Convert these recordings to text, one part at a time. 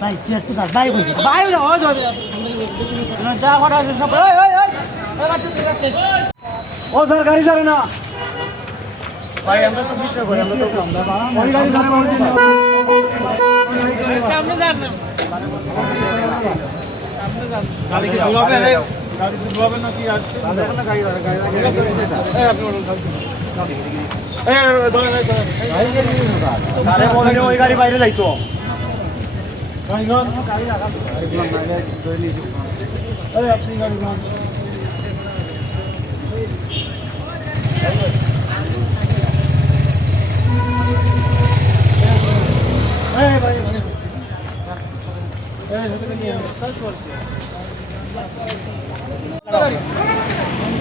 ভাই কি একটু ভাই কইছি ভাই না হয় যা কথা আছে সব ও স্যার গাড়ি যাবে না ভাই আমরা তো বিক্রি করি আমরা তো ওই গাড়ি যাবে সামনে যান না গাড়ি কি দুলাবে গাড়ি দুলাবে না কি আসছে না গাড়ি এই আপনি এই ধরে আরে ওই গাড়ি বাইরে যাইতো গাড়ি লাগা ধরে নিয়ে এই আপনি গাড়ি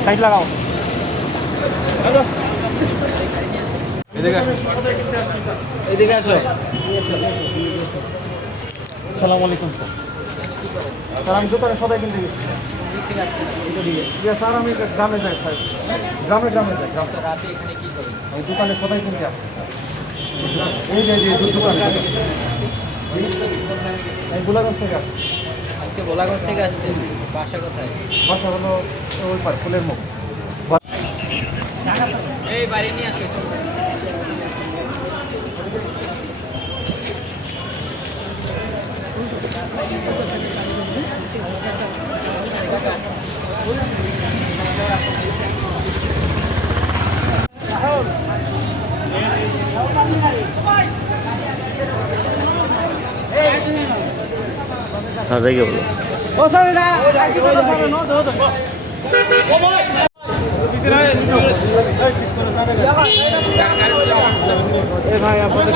সাইড লাগাও এদিকে আসো। আসসালামু আলাইকুম স্যার আমি দোকানে সদাই কিনতে গেছি স্যার আমি গ্রামে যাই স্যার গ্রামে যাই রাতে এখানে কি করেন? ওই দোকানে সদাই কিনতে আসছি এই যে দোকানে এই গোলাগঞ্জ থেকে আসছি আজকে ভোলাগঞ্জ থেকে আসছে, বাসা কোথায়? বাসা হলো ওই পার ফুলের মুখ এই বাড়ি নিয়ে আসো। ও স্যার এটা ভাই আপনাদের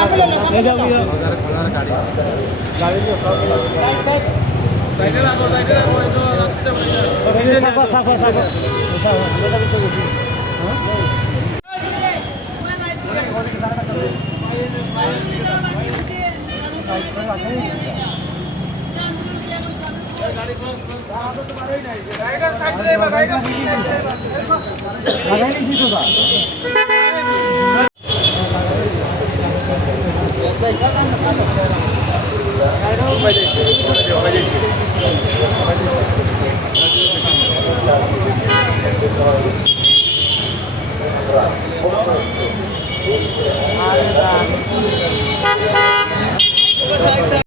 Ada